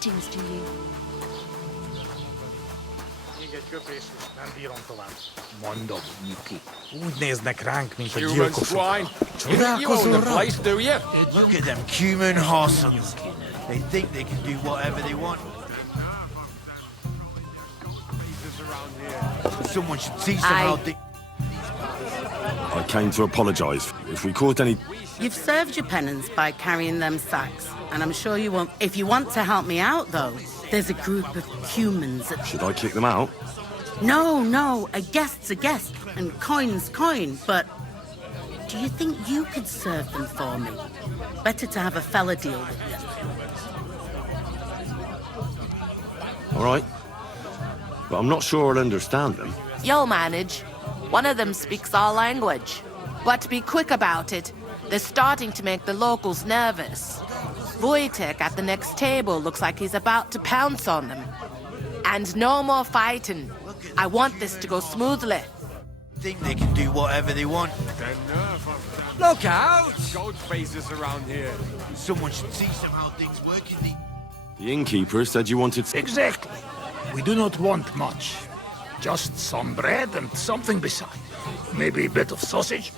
Greetings to you. Még egy köpés, nem bírom tovább. Mondom, Niki. Úgy néznek ránk, mint a Human gyilkosok. swine. You own Csodálkozol the rá? place, do you? Look at them Cuman hossums. They think they can do whatever they want. Someone should see somehow. I came to apologise. If we caused any... You've served your penance by carrying them sacks, and I'm sure you won't. If you want to help me out, though, there's a group of Cumans that... Should I kick them out? No, a guest's a guest, and coin's coin, but... Do you think you could serve them for me? Better to have a fella deal with you. All right. But I'm not sure I'll understand them. You'll manage. One of them speaks our language. But be quick about it. They're starting to make the locals nervous. Wojtek at the next table looks like he's about to pounce on them. And no more fighting. I want this to go smoothly. Think they can do whatever they want. Look out! Gold faces around here. Someone should see somehow things work in the... The innkeeper said you wanted... Exactly. We do not want much. Just some bread and something beside. Maybe a bit of sausage.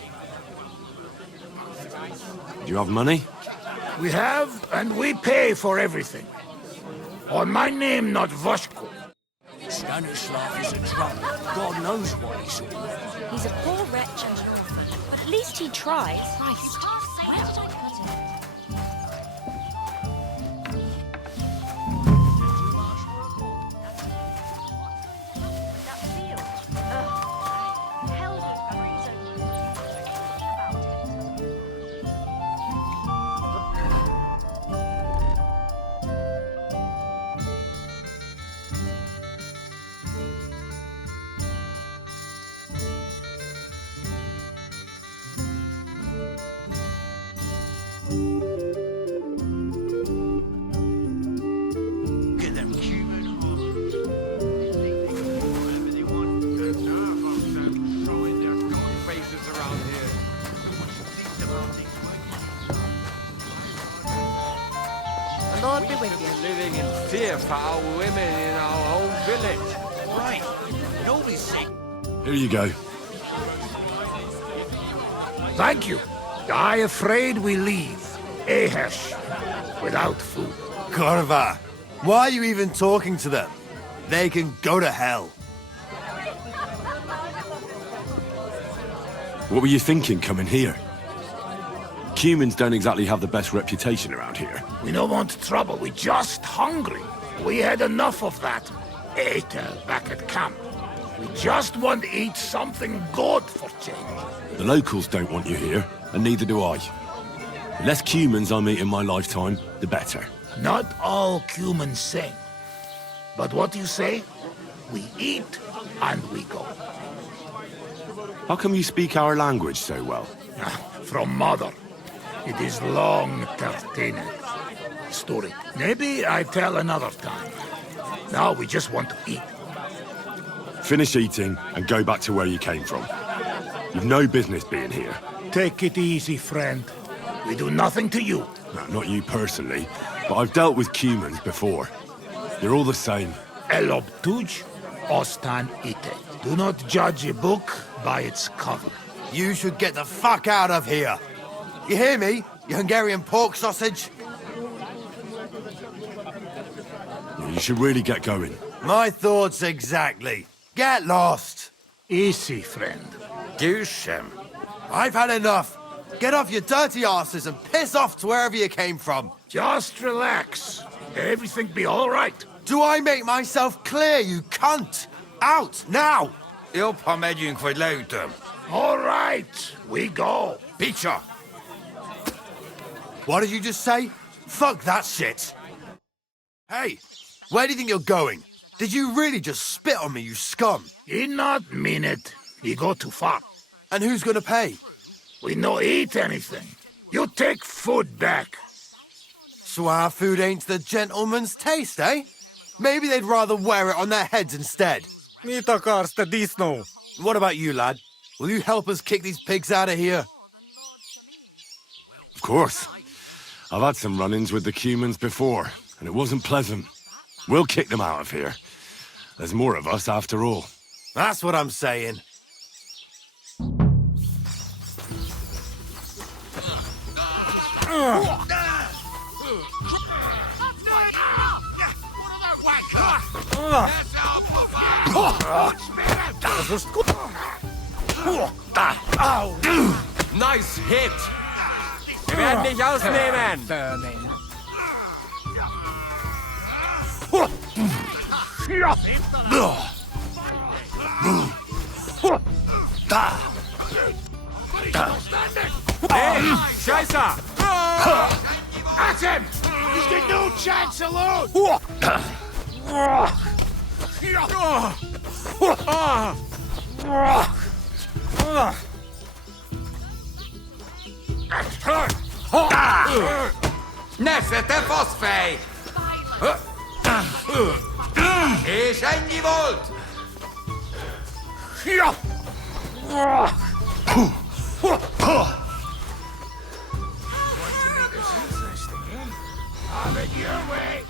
Do you have money? We have, and we pay for everything. On my name, not Vashko. Stanislav is a drunk. God knows what he's all. He's a poor wretch and an orphan, but at least he tried. Christ. Where did I put it? That field. Hell of a reason. Look at them Cuman hossums. They think they can do whatever they want. Showing their gold faces around here. Someone should see somehow things work. The Lord be with you. Living in fear for our women in our own village. Right. Nobody's safe. Here you go. Thank you. I afraid we leave. Ahesh. Without food. Korva, why are you even talking to them? They can go to hell. What were you thinking coming here? Cumans don't exactly have the best reputation around here. We don't want trouble. We're just hungry. We had enough of that. Later, back at camp. We just want to eat something good for change. The locals don't want you here, and neither do I. The less Cumans I meet in my lifetime, the better. Not all Cumans sing. But what you say? We eat and we go. How come you speak our language so well? From mother. It is long Tartine. Story. Maybe I tell another time. Now we just want to eat. Finish eating and go back to where you came from. You've no business being here. Take it easy, friend. We do nothing to you. No, not you personally, but I've dealt with Cumans before. You're all the same. Elob tuj, ostan ite. Do not judge a book by its cover. You should get the fuck out of here. You hear me, you Hungarian pork sausage? You should really get going. My thoughts exactly. Get lost. Easy, friend. Douche. I've had enough. Get off your dirty asses and piss off to wherever you came from. Just relax. Everything be all right. Do I make myself clear, you cunt? Out, now! Upp har medjun för lautum. All right, we go. Picture. What did you just say? Fuck that shit. Hey, where do you think you're going? Did you really just spit on me, you scum? He not mean it. He go too far. And who's gonna pay? We no eat anything. You take food back. So our food ain't the gentleman's taste, eh? Maybe they'd rather wear it on their heads instead. What about you, lad? Will you help us kick these pigs out of here? Of course. I've had some run-ins with the Cumans before, and it wasn't pleasant. We'll kick them out of here. There's more of us after all. That's what I'm saying. Nice hit! Wir werden dich ausnehmen! Hey, Scheiße! At him! He's got no chance alone! Nefete fosfej! És ennyi volt! Have it your way!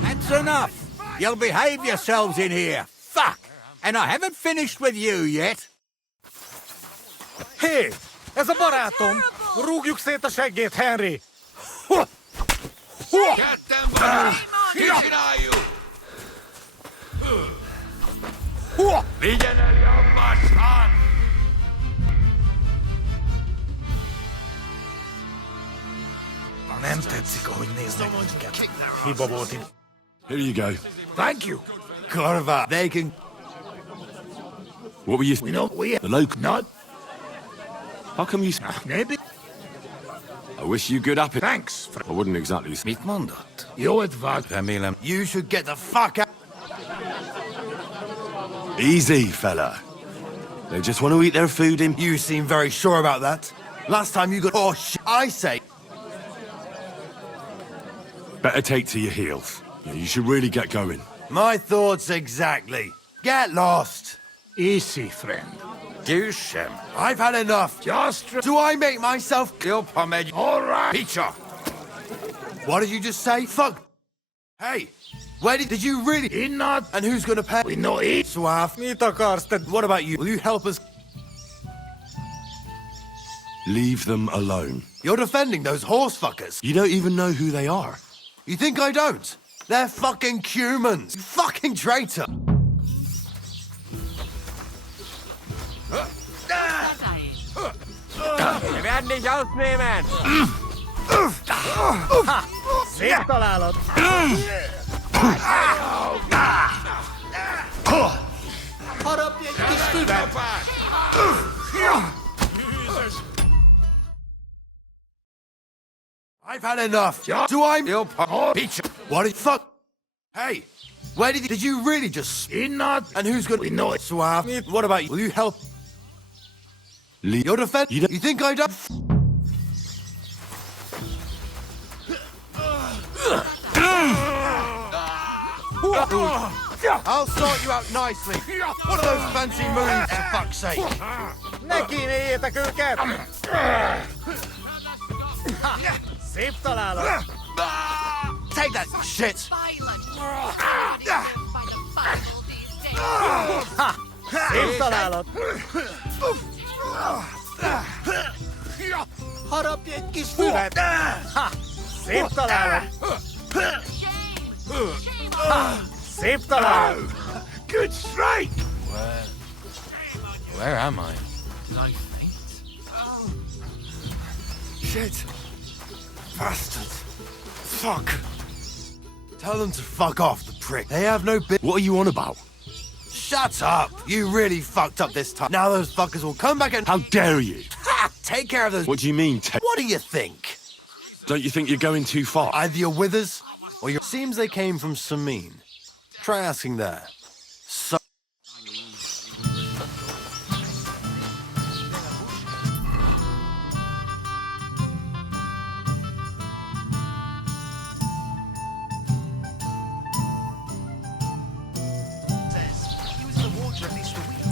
That's enough. You'll behave yourselves in here. Fuck! And I haven't finished with you yet. Hé! Ez a barátom! Rúgjuk szét a seggét, Henry! Ketten vagyunk! Kicsináljuk! Vigyen el jobbasan! Nem tetszik, ahogy néznek minket. Hiba volt itt. Here you go. Thank you. Corva, they can... What were you... We know we... The local... Not... How come you... Maybe... I wish you good appetite. Thanks. I wouldn't exactly... Mit mondott? Jó advad. Remélem. You should get the fuck out. Easy, fella. They just want to eat their food in... You seem very sure about that. Last time you got... Oh, shit. I say... Better take to your heels. Yeah, you should really get going. My thoughts exactly. Get lost. Easy, friend. Douche him. I've had enough. Just... Do I make myself... All right. Picture. What did you just say? Fuck. Hey, where did you really... He not... And who's gonna pay? We know it. Suave. Mit akarsz te? What about you? Will you help us? Leave them alone. You're defending those horse fuckers. You don't even know who they are. You think I don't? They're fucking Cumans. You fucking traitor. Wir werden dich ausnehmen! Szép találat! Harapj egy kis füvet! I've had enough. Do I... Picture. What the fuck? Hey, where did you really just... He not... And who's gonna... We know it. Suave. What about you? Will you help? You're defend... You don't- You think I don't... I'll sort you out nicely. What are those fancy moves, for fuck's sake? Ne kínéljétek őket! Szép találat! Take that shit! Szép találat! Harapj egy kis füvet! Szép találat! Szép találat! Good strike! Where am I? Shit. Bastards. Fuck. Tell them to fuck off, the prick. They have no bit. What are you on about? Shut up! You really fucked up this time. Now those fuckers will come back and... How dare you? Ha! Take care of those... What do you mean, What do you think? Don't you think you're going too far? Either you're with us, or you're... Seems they came from Sameen. Try asking there. So... Says he was in the water at least a week.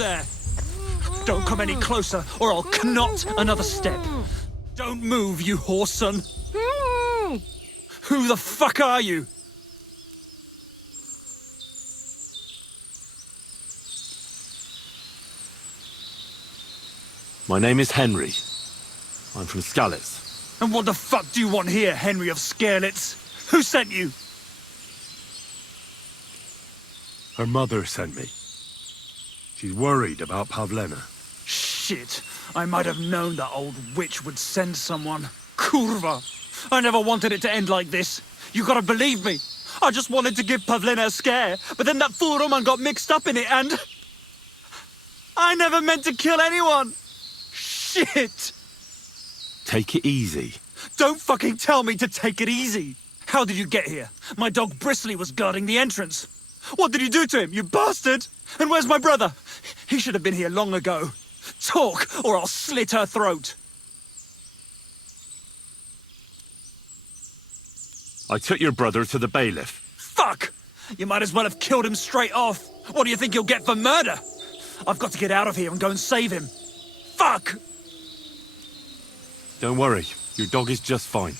there! Don't come any closer, or I'll knot another step. Don't move, you whoreson. Who the fuck are you? My name is Henry. I'm from Skalitz. And what the fuck do you want here, Henry of Skalitz? Who sent you? Her mother sent me. She's worried about Pavlena. Shit. I might have known that old witch would send someone. Kurva. I never wanted it to end like this. You gotta believe me. I just wanted to give Pavlena a scare, but then that fool Roman got mixed up in it and... I never meant to kill anyone. Shit. Take it easy. Don't fucking tell me to take it easy. How did you get here? My dog Bristly was guarding the entrance. What did you do to him, you bastard? And where's my brother? He should have been here long ago. Talk, or I'll slit her throat. I took your brother to the bailiff. Fuck! You might as well have killed him straight off. What do you think you'll get for murder? I've got to get out of here and go and save him. Fuck! Don't worry, your dog is just fine.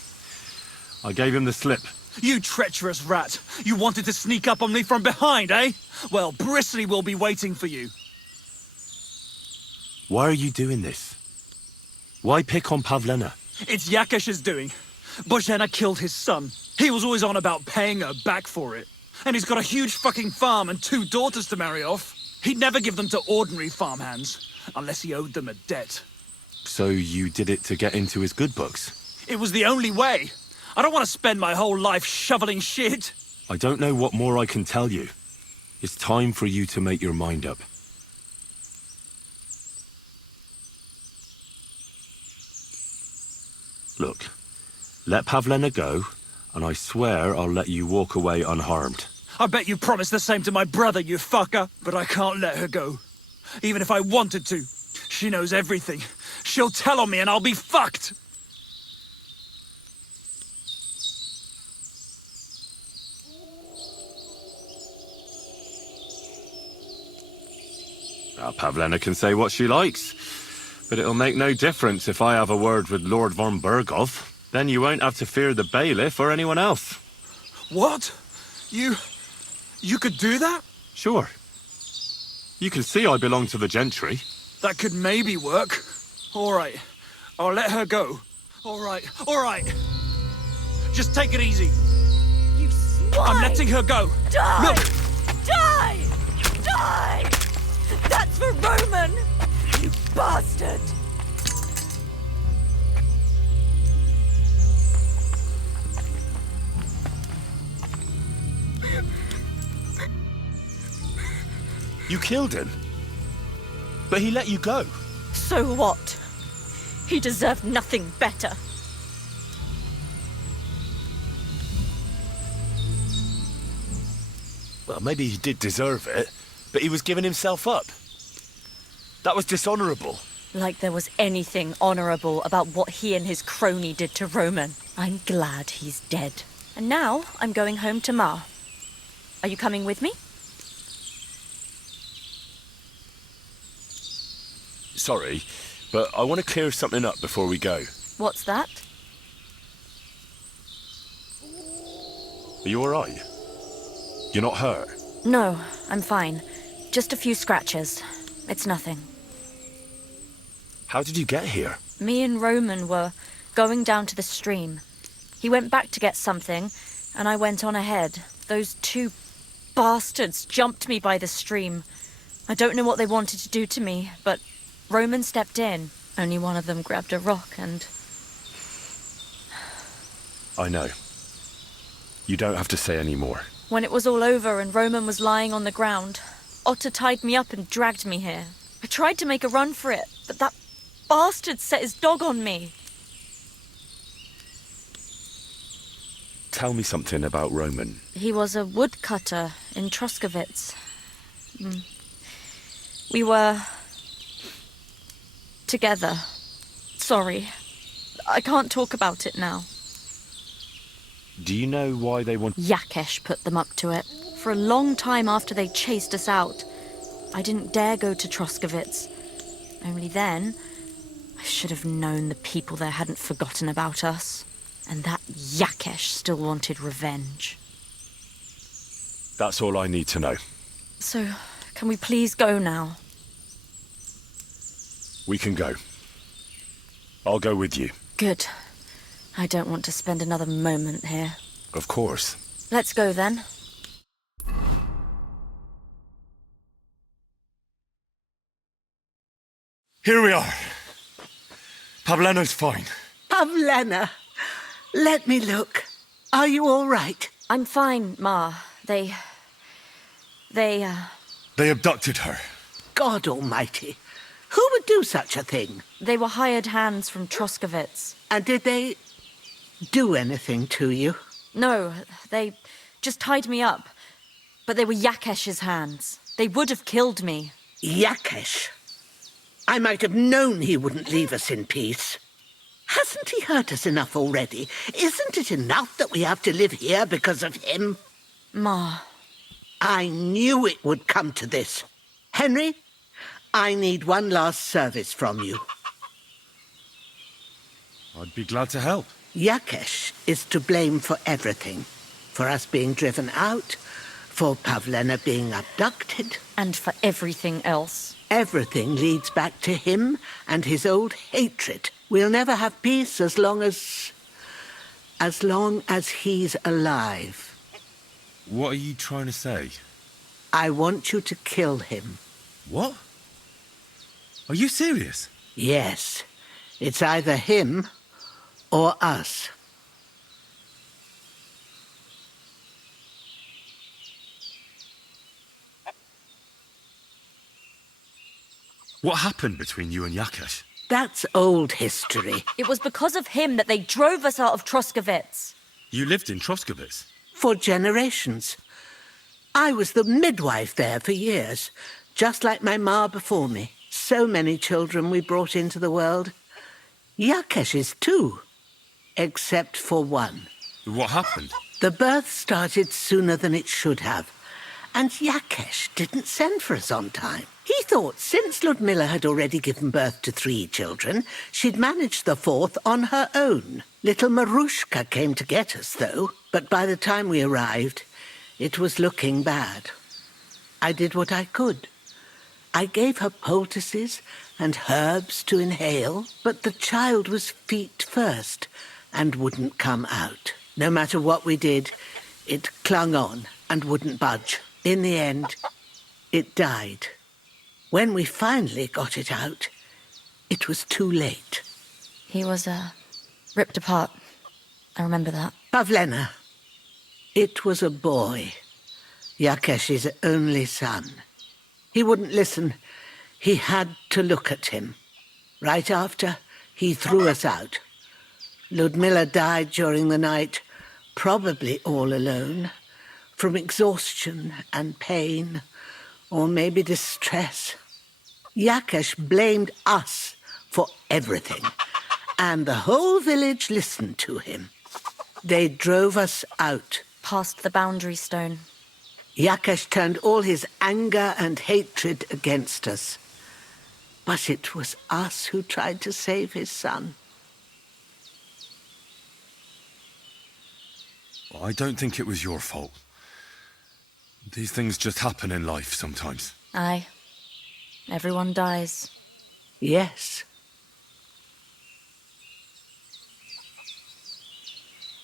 I gave him the slip. You treacherous rat! You wanted to sneak up on me from behind, eh? Well, Bristly will be waiting for you. Why are you doing this? Why pick on Pavlena? It's Yakesh's doing. Bozhena killed his son. He was always on about paying her back for it. And he's got a huge fucking farm and 2 daughters to marry off. He'd never give them to ordinary farmhands, unless he owed them a debt. So you did it to get into his good books? It was the only way. I don't want to spend my whole life shoveling shit. I don't know what more I can tell you. It's time for you to make your mind up. Look, let Pavlena go, and I swear I'll let you walk away unharmed. I bet you promised the same to my brother, you fucker. But I can't let her go. Even if I wanted to. She knows everything. She'll tell on me and I'll be fucked. Pavlena can say what she likes, but it'll make no difference if I have a word with Lord von Berghoff. Then you won't have to fear the bailiff or anyone else. What? You could do that? Sure. You can see I belong to the gentry. That could maybe work. All right. I'll let her go. All right. Just take it easy. You swine! I'm letting her go. Die! Look! Die! Die! That's for Roman! You bastard! You killed him? But he let you go. So what? He deserved nothing better. Well, maybe he did deserve it, but he was giving himself up. That was dishonorable. Like there was anything honorable about what he and his crony did to Roman. I'm glad he's dead. And now I'm going home to Ma. Are you coming with me? Sorry, but I want to clear something up before we go. What's that? Are you all right? You're not hurt? No, I'm fine. Just a few scratches. It's nothing. How did you get here? Me and Roman were going down to the stream. He went back to get something, and I went on ahead. Those 2 bastards jumped me by the stream. I don't know what they wanted to do to me, but Roman stepped in. Only one of them grabbed a rock and... I know. You don't have to say any more. When it was all over and Roman was lying on the ground, Otter tied me up and dragged me here. I tried to make a run for it, but that bastard set his dog on me. Tell me something about Roman. He was a woodcutter in Troskovitz. We were... together. Sorry. I can't talk about it now. Do you know why they want... Yakesh put them up to it. For a long time after they chased us out, I didn't dare go to Troskovitz. Only then, I should have known the people there hadn't forgotten about us. And that Yakesh still wanted revenge. That's all I need to know. So, can we please go now? We can go. I'll go with you. Good. I don't want to spend another moment here. Of course. Let's go then. Here we are. Pavlena's fine. Pavlena, let me look. Are you all right? I'm fine, Ma. They abducted her. God almighty. Who would do such a thing? They were hired hands from Troskovitz. And did they do anything to you? No, they just tied me up. But they were Yakesh's hands. They would have killed me. Yakesh? I might have known he wouldn't leave us in peace. Hasn't he hurt us enough already? Isn't it enough that we have to live here because of him? Ma. I knew it would come to this. Henry, I need one last service from you. I'd be glad to help. Yakesh is to blame for everything. For us being driven out, for Pavlena being abducted. And for everything else. Everything leads back to him and his old hatred. We'll never have peace as long as he's alive. What are you trying to say? I want you to kill him. What? Are you serious? Yes. It's either him or us. What happened between you and Yakesh? That's old history. It was because of him that they drove us out of Troskovitz. You lived in Troskovitz? For generations. I was the midwife there for years, just like my ma before me. So many children we brought into the world. Yakesh is too, except for one. What happened? The birth started sooner than it should have, and Yakesh didn't send for us on time. He thought since Ludmilla had already given birth to 3 children, she'd managed the 4th on her own. Little Marushka came to get us, though, but by the time we arrived, it was looking bad. I did what I could. I gave her poultices and herbs to inhale, but the child was feet first and wouldn't come out. No matter what we did, it clung on and wouldn't budge. In the end, it died. When we finally got it out, it was too late. He was, ripped apart. I remember that. Pavlena. It was a boy. Yakesh's only son. He wouldn't listen. He had to look at him. Right after, he threw us out. Ludmilla died during the night, probably all alone, from exhaustion and pain, or maybe distress. Yakesh blamed us for everything, and the whole village listened to him. They drove us out. Past the boundary stone. Yakesh turned all his anger and hatred against us. But it was us who tried to save his son. I don't think it was your fault. These things just happen in life sometimes. Aye. Everyone dies. Yes.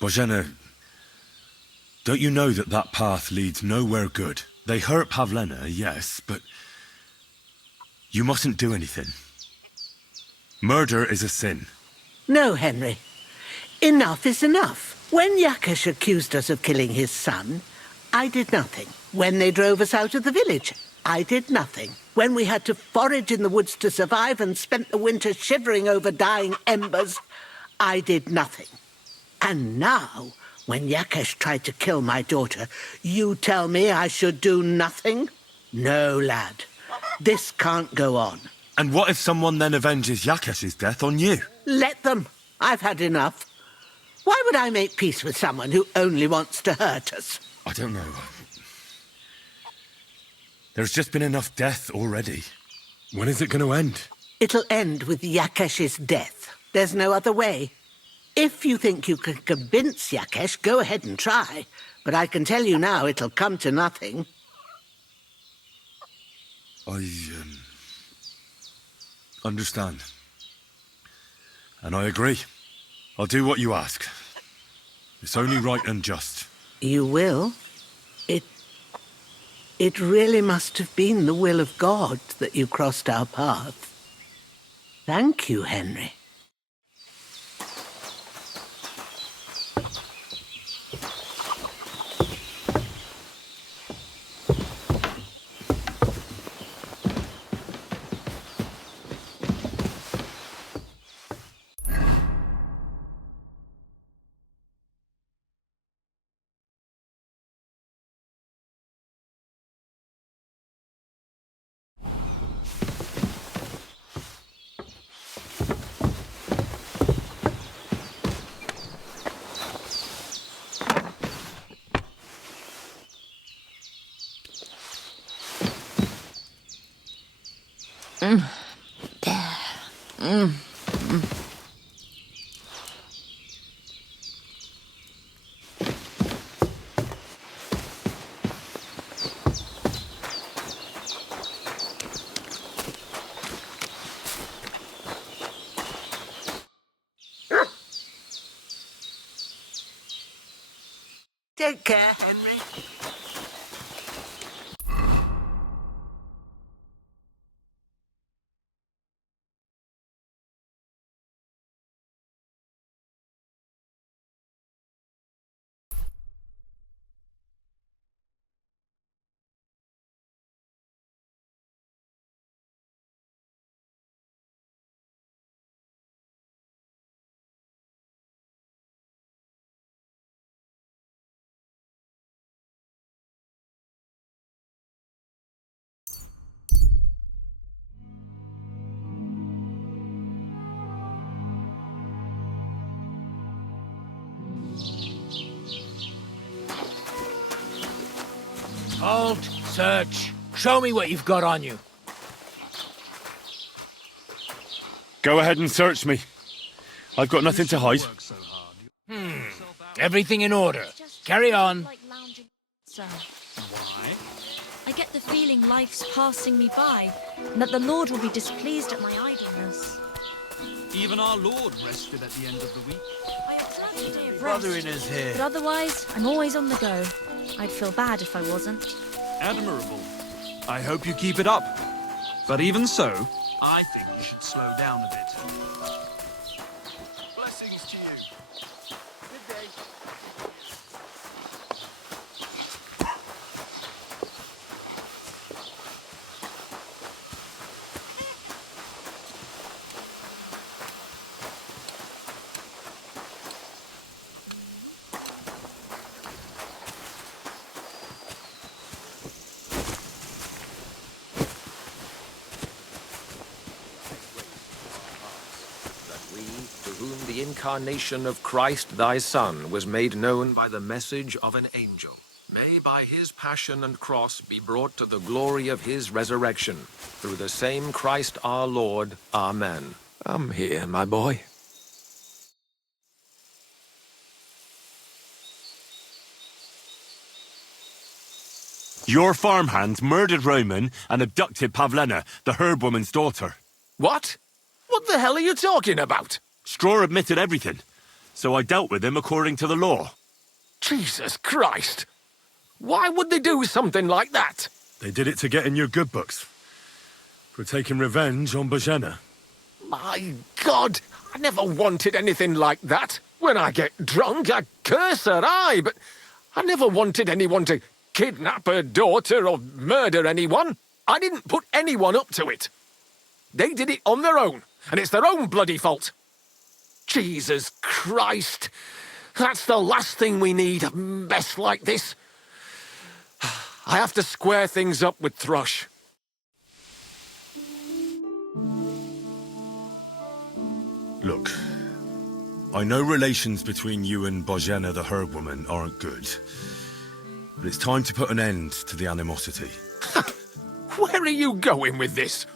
Bozhena, don't you know that that path leads nowhere good? They hurt Pavlena, yes, but you mustn't do anything. Murder is a sin. No, Henry. Enough is enough. When Yakesh accused us of killing his son, I did nothing. When they drove us out of the village, I did nothing. When we had to forage in the woods to survive and spent the winter shivering over dying embers, I did nothing. And now, when Yakesh tried to kill my daughter, you tell me I should do nothing? No, lad. This can't go on. And what if someone then avenges Yakesh's death on you? Let them. I've had enough. Why would I make peace with someone who only wants to hurt us? I don't know. There's just been enough death already. When is it going to end? It'll end with Yakesh's death. There's no other way. If you think you can convince Yakesh, go ahead and try. But I can tell you now, it'll come to nothing. I understand. And I agree. I'll do what you ask. It's only right and just. You will? It really must have been the will of God that you crossed our path. Thank you, Henry. Take care, Henry. Halt! Search! Show me what you've got on you. Go ahead and search me. I've got nothing to hide. Everything in order. Carry on. Like lounging. So. Why? I get the feeling life's passing me by, and that the Lord will be displeased at my idleness. Even our Lord rested at the end of the week. I have plenty of rest, Bothering us here. but otherwise, I'm always on the go. I'd feel bad if I wasn't. Admirable. I hope you keep it up. But even so, I think you should slow down a bit. Blessings to you. Good day. The incarnation of Christ thy Son was made known by the message of an angel. May by his passion and cross be brought to the glory of his resurrection. Through the same Christ our Lord. Amen. I'm here, my boy. Your farmhand murdered Roman and abducted Pavlena, the herb woman's daughter. What? What the hell are you talking about? Straw admitted everything, so I dealt with him according to the law. Jesus Christ! Why would they do something like that? They did it to get in your good books. For taking revenge on Bojena. My God! I never wanted anything like that. When I get drunk, I curse her, aye, but I never wanted anyone to kidnap her daughter or murder anyone. I didn't put anyone up to it. They did it on their own, and it's their own bloody fault. Jesus Christ! That's the last thing we need, a mess like this. I have to square things up with Thrush. Look, I know relations between you and Bojena the herb woman aren't good. But it's time to put an end to the animosity. Where are you going with this?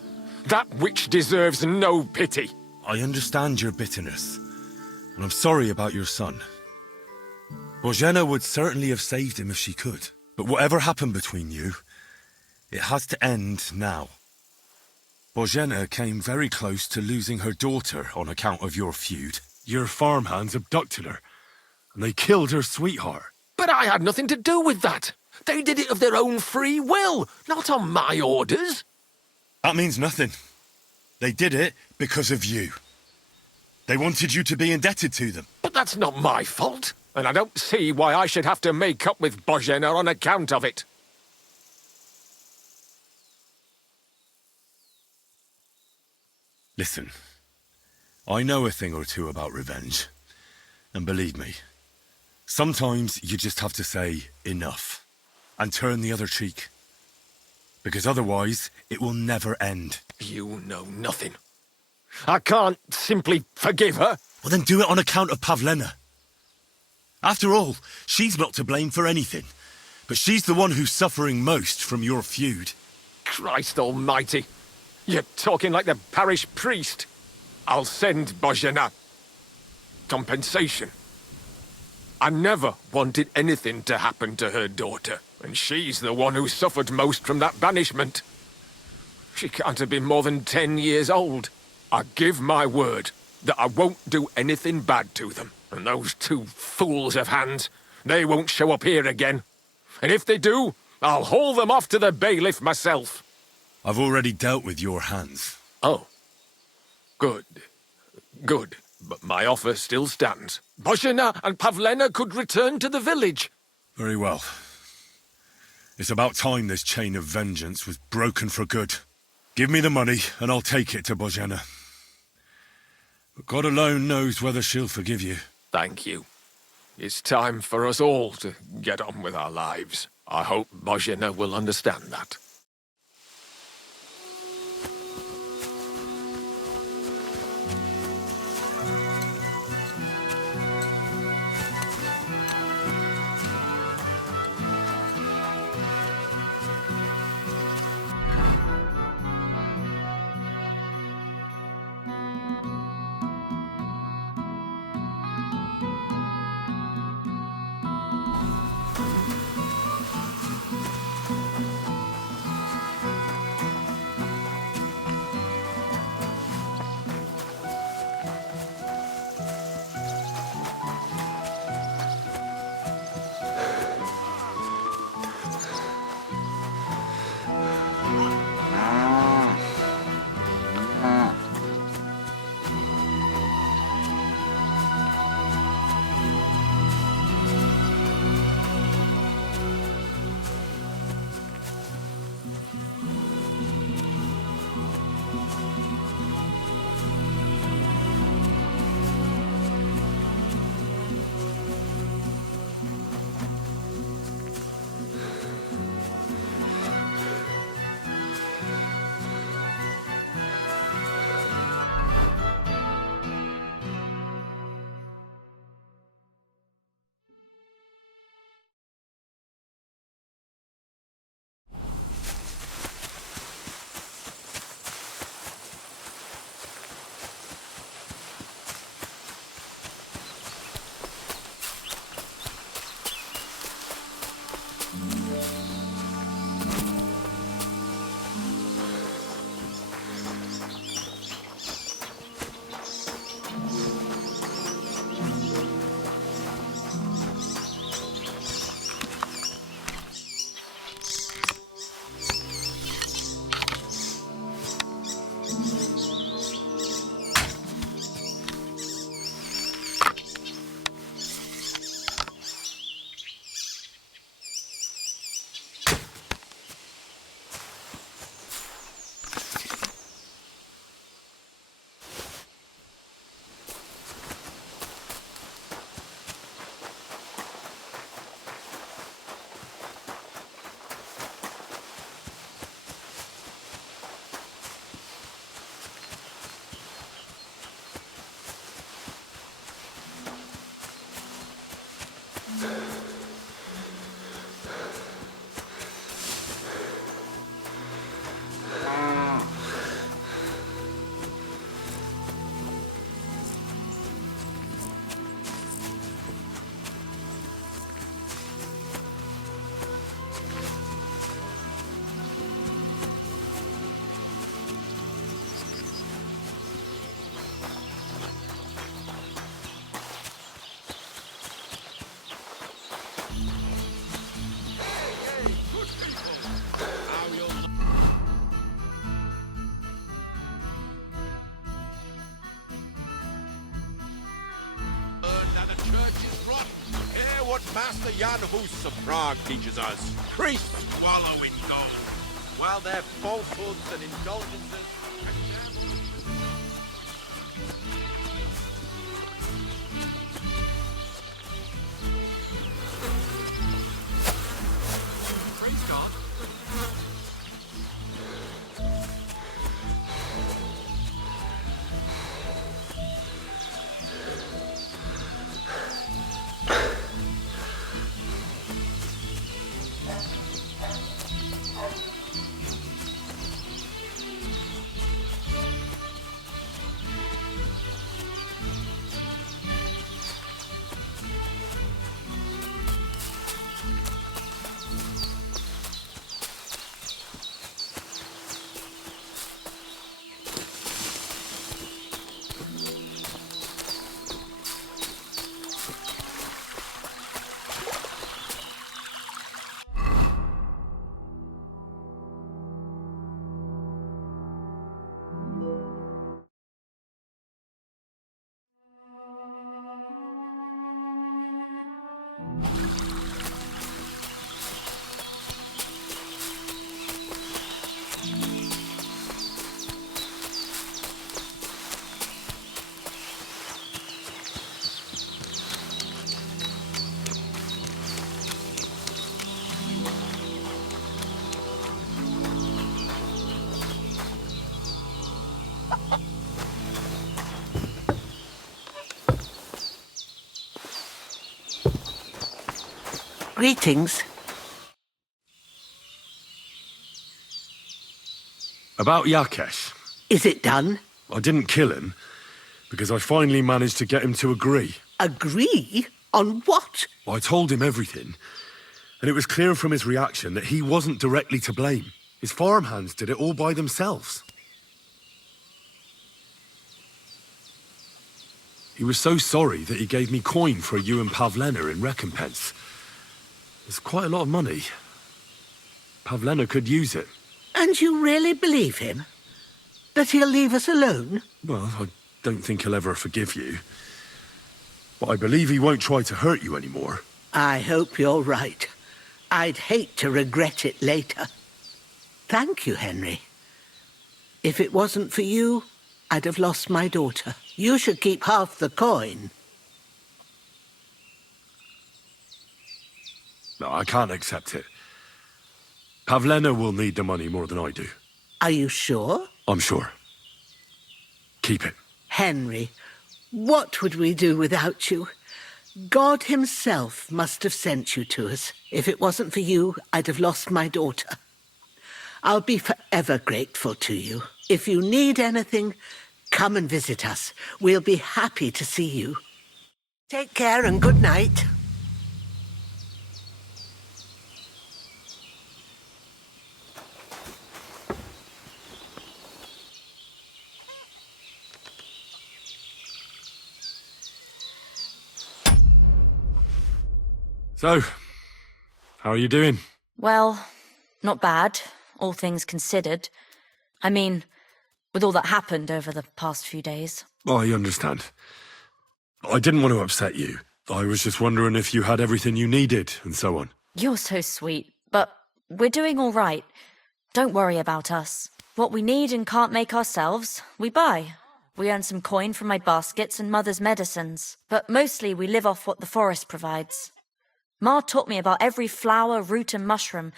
That witch deserves no pity. I understand your bitterness, and I'm sorry about your son. Bozhena would certainly have saved him if she could. But whatever happened between you, it has to end now. Bozhena came very close to losing her daughter on account of your feud. Your farmhands abducted her, and they killed her sweetheart. But I had nothing to do with that. They did it of their own free will, not on my orders. That means nothing. They did it because of you. They wanted you to be indebted to them. But that's not my fault, and I don't see why I should have to make up with Bozhena on account of it. Listen, I know a thing or two about revenge. And believe me, sometimes you just have to say enough and turn the other cheek. Because otherwise, it will never end. You know nothing. I can't simply forgive her. Well, then do it on account of Pavlena. After all, she's not to blame for anything. But she's the one who's suffering most from your feud. Christ almighty. You're talking like the parish priest. I'll send Bozhena compensation. I never wanted anything to happen to her daughter, and she's the one who suffered most from that banishment. She can't have been more than 10 years old. I give my word that I won't do anything bad to them. And those two fools of hands, they won't show up here again. And if they do, I'll haul them off to the bailiff myself. I've already dealt with your hands. Oh. Good. Good. But my offer still stands. Bozhena and Pavlena could return to the village. Very well. It's about time this chain of vengeance was broken for good. Give me the money, and I'll take it to Bozhena. But God alone knows whether she'll forgive you. Thank you. It's time for us all to get on with our lives. I hope Bozhena will understand that. what Master Jan Hus of Prague teaches us. Priests wallow in gold, while their falsehoods and indulgences... Praise God. Greetings. About Yakesh. Is it done? I didn't kill him, because I finally managed to get him to agree. Agree? On what? I told him everything, and it was clear from his reaction that he wasn't directly to blame. His farmhands did it all by themselves. He was so sorry that he gave me coin for you and Pavlena in recompense. It's quite a lot of money. Pavlena could use it. And you really believe him? That he'll leave us alone? Well, I don't think he'll ever forgive you. But I believe he won't try to hurt you anymore. I hope you're right. I'd hate to regret it later. Thank you, Henry. If it wasn't for you, I'd have lost my daughter. You should keep half the coin. No, I can't accept it. Pavlena will need the money more than I do. Are you sure? I'm sure. Keep it. Henry, what would we do without you? God himself must have sent you to us. If it wasn't for you, I'd have lost my daughter. I'll be forever grateful to you. If you need anything, come and visit us. We'll be happy to see you. Take care and good night. So, how are you doing? Well, not bad, all things considered. I mean, with all that happened over the past few days. I understand. I didn't want to upset you. I was just wondering if you had everything you needed, and so on. You're so sweet, but we're doing all right. Don't worry about us. What we need and can't make ourselves, we buy. We earn some coin from my baskets and Mother's medicines, but mostly we live off what the forest provides. Ma taught me about every flower, root and mushroom,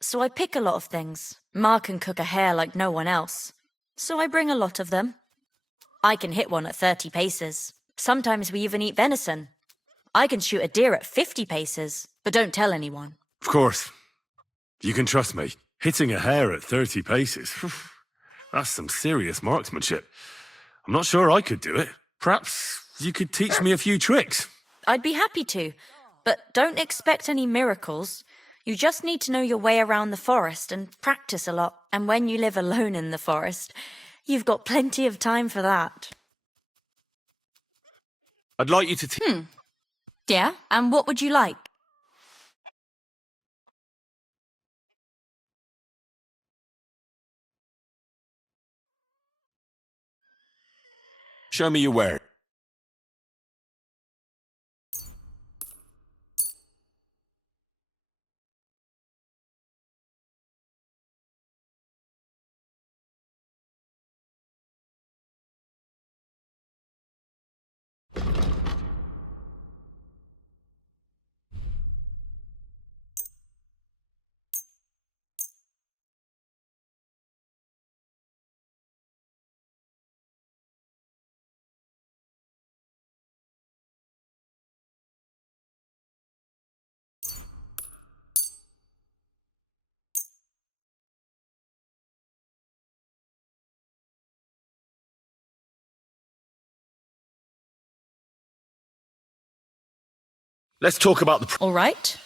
so I pick a lot of things. Ma can cook a hare like no one else, so I bring a lot of them. I can hit one at 30 paces. Sometimes we even eat venison. I can shoot a deer at 50 paces, but don't tell anyone. Of course. You can trust me. Hitting a hare at 30 paces, that's some serious marksmanship. I'm not sure I could do it. Perhaps you could teach me a few tricks. I'd be happy to. But don't expect any miracles. You just need to know your way around the forest and practice a lot. And when you live alone in the forest, you've got plenty of time for that. I'd like you to Yeah? And what would you like? show me your where. Let's talk about the... All right.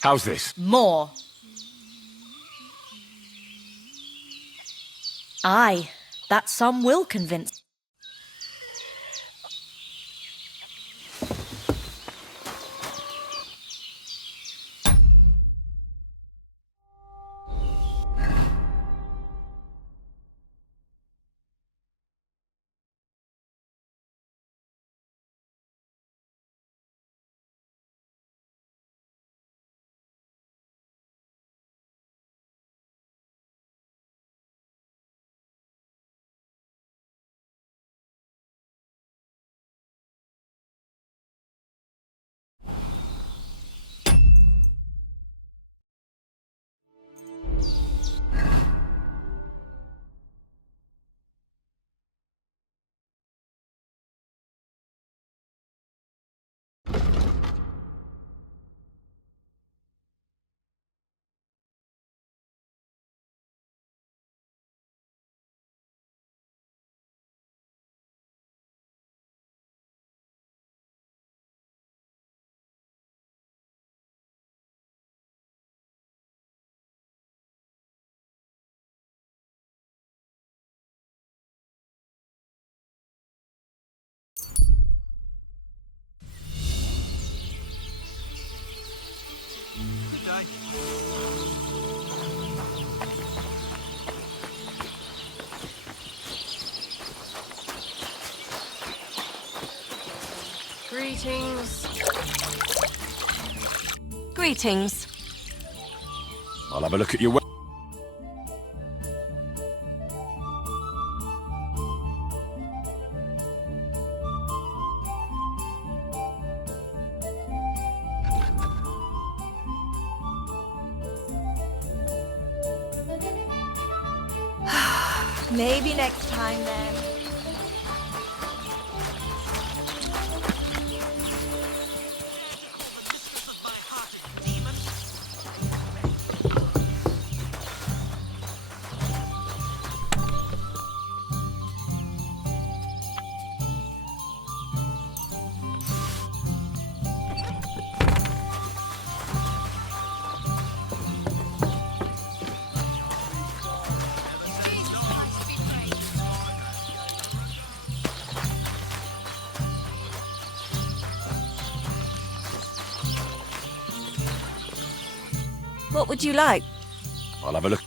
How's this? More. Aye, that sum will convince. Good day. Greetings. Greetings. I'll have a look at your... Maybe next time then. What would you like? I'll have a look.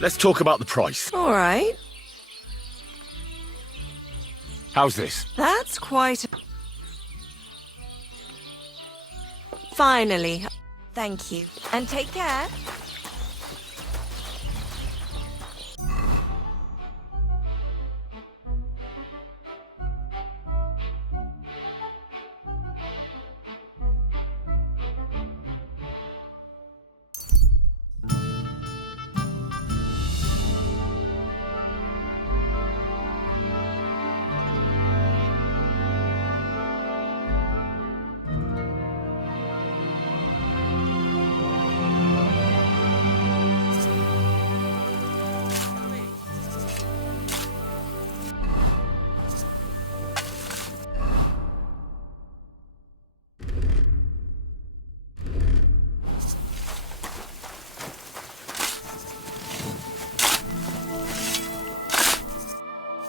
Let's talk about the price. All right. How's this? That's quite... Finally. Thank you. And take care.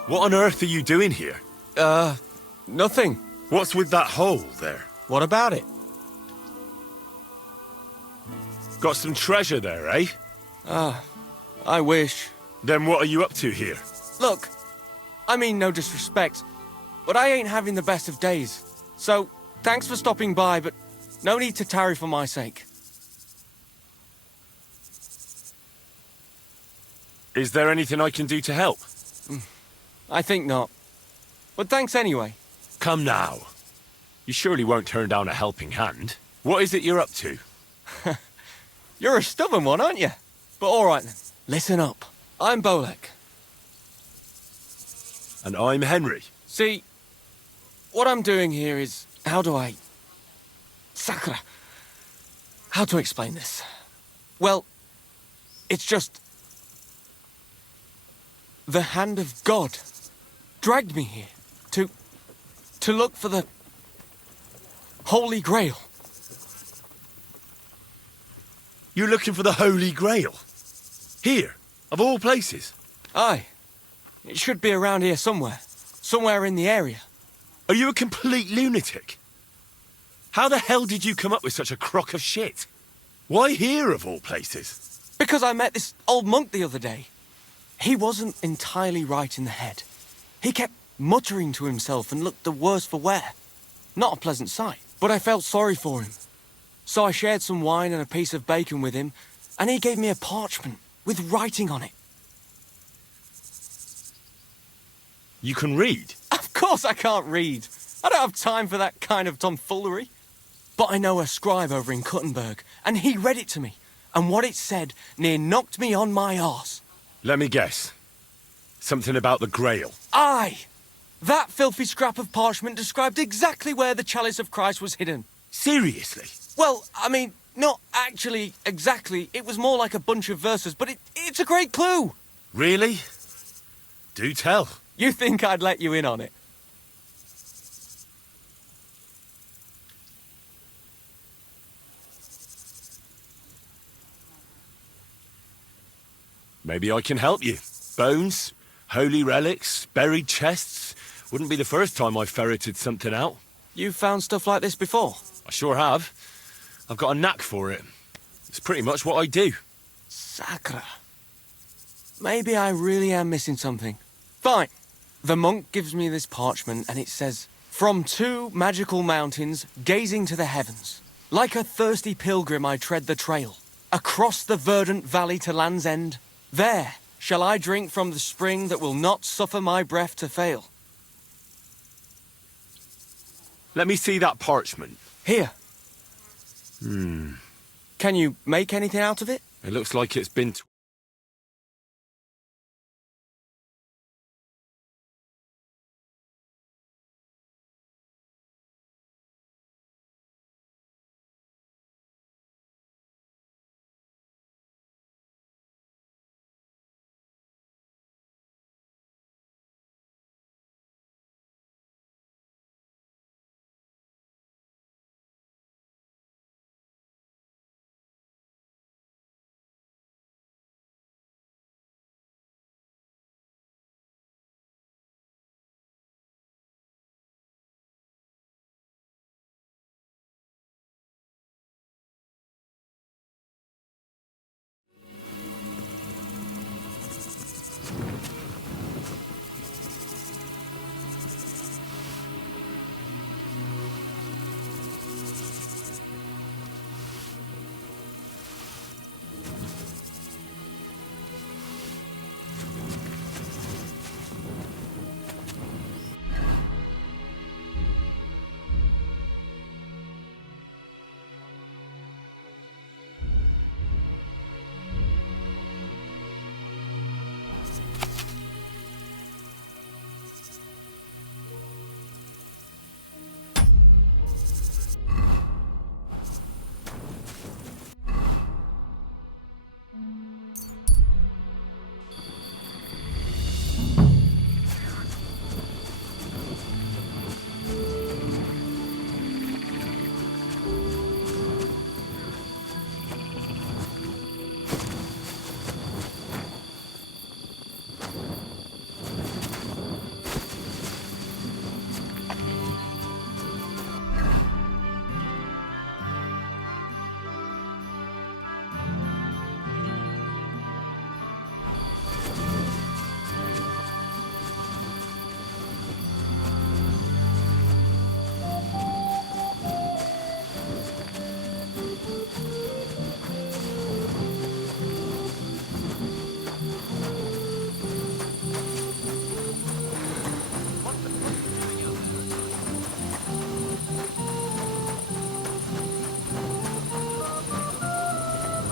What on earth are you doing here? Nothing. What's with that hole there? What about it? Got some treasure there, eh? I wish. Then what are you up to here? Look, I mean no disrespect, but I ain't having the best of days. So, thanks for stopping by, but no need to tarry for my sake. Is there anything I can do to help? I think not. But thanks anyway. Come now. You surely won't turn down a helping hand. What is it you're up to? You're a stubborn one, aren't you? But all right then. Listen up. I'm Bolek. And I'm Henry. See, what I'm doing here is... How do I... Sakura. How to explain this? Well, it's just... The hand of God dragged me here to look for the Holy Grail. You're looking for the Holy Grail? Here, of all places? Aye. It should be around here somewhere. Somewhere in the area. Are you a complete lunatic? How the hell did you come up with such a crock of shit? Why here, of all places? Because I met this old monk the other day. He wasn't entirely right in the head. He kept muttering to himself and looked the worse for wear. Not a pleasant sight, but I felt sorry for him. So I shared some wine and a piece of bacon with him, and he gave me a parchment with writing on it. You can read? Of course I can't read. I don't have time for that kind of tomfoolery. But I know a scribe over in Kuttenberg, and he read it to me. And what it said near knocked me on my arse. Let me guess. Something about the Grail. Aye! That filthy scrap of parchment described exactly where the chalice of Christ was hidden. Seriously? Well, I mean, not actually exactly. It was more like a bunch of verses, but it's a great clue. Really? Do tell. You think I'd let you in on it? Maybe I can help you. Bones, holy relics, buried chests. Wouldn't be the first time I ferreted something out. You've found stuff like this before? I sure have. I've got a knack for it. It's pretty much what I do. Sakura. Maybe I really am missing something. Fine. The monk gives me this parchment and it says, "From 2 magical mountains, gazing to the heavens. Like a thirsty pilgrim I tread the trail. Across the verdant valley to Land's End. There shall I drink from the spring that will not suffer my breath to fail." Let me see that parchment. Here. Can you make anything out of it? It looks like it's been...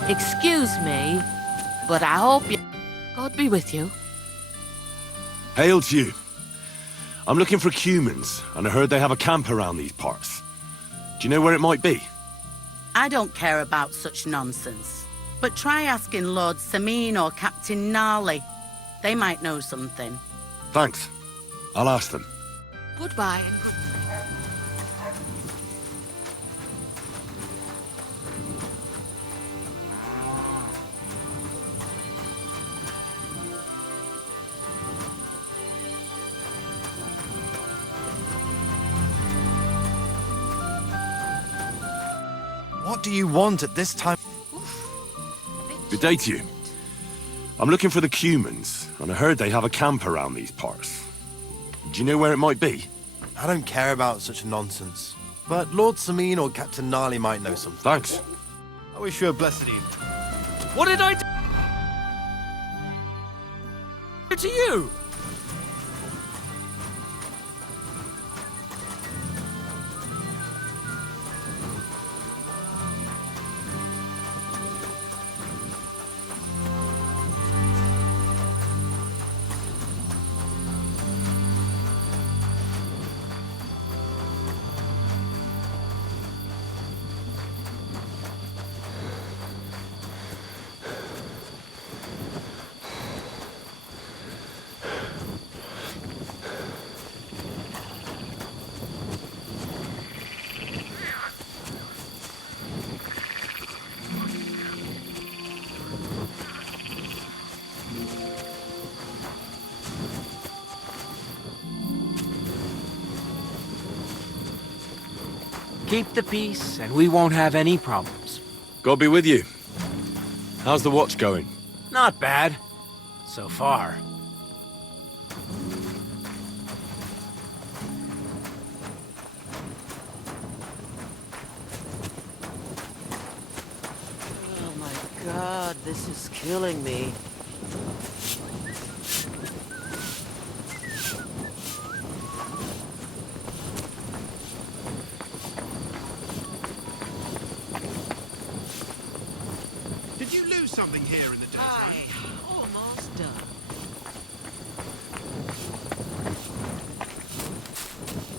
Excuse me, but I hope you... God be with you. Hail to you. I'm looking for Cumans, and I heard they have a camp around these parts. Do you know where it might be? I don't care about such nonsense. But try asking Lord Samin or Captain Gnarly. They might know something. Thanks. I'll ask them. Goodbye. What do you want at this time? Good day to you. I'm looking for the Cumans, and I heard they have a camp around these parts. Do you know where it might be? I don't care about such nonsense. But Lord Samin or Captain Gnarly might know something. Thanks. I wish you a blessed evening. What did I do to you? Keep the peace, and we won't have any problems. God be with you. How's the watch going? Not bad. So far. Oh my god, this is killing me. Did you lose something here in the daytime? Almost done.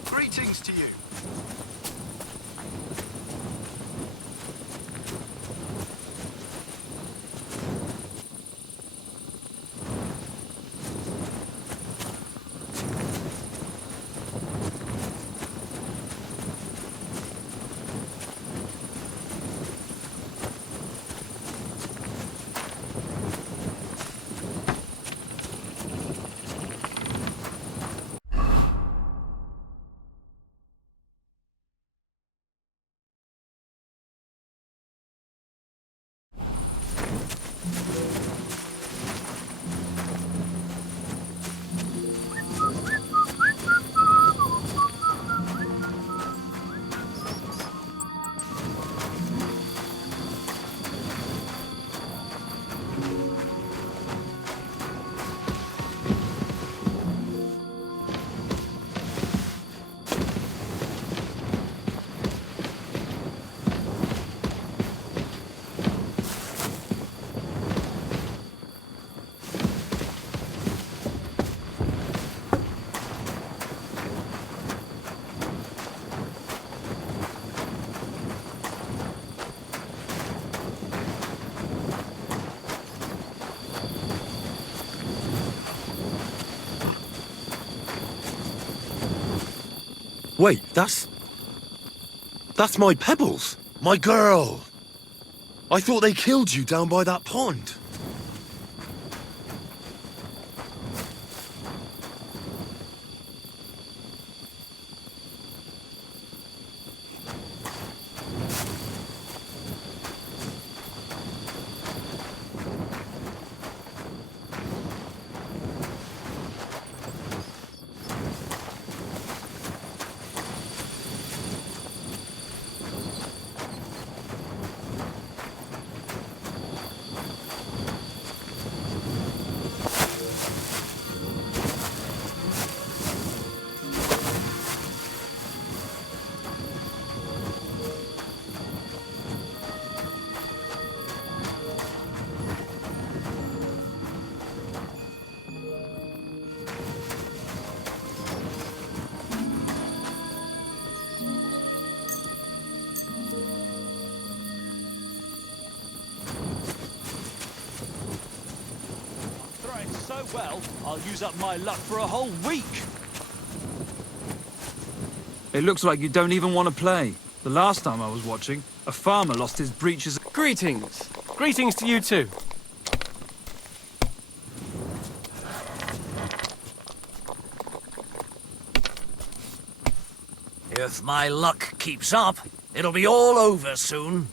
Greetings to you. Wait, that's my Pebbles. My girl. I thought they killed you down by that pond. Well, I'll use up my luck for a whole week. It looks like you don't even want to play. The last time I was watching, a farmer lost his breeches. Greetings. Greetings to you too. If my luck keeps up, it'll be all over soon.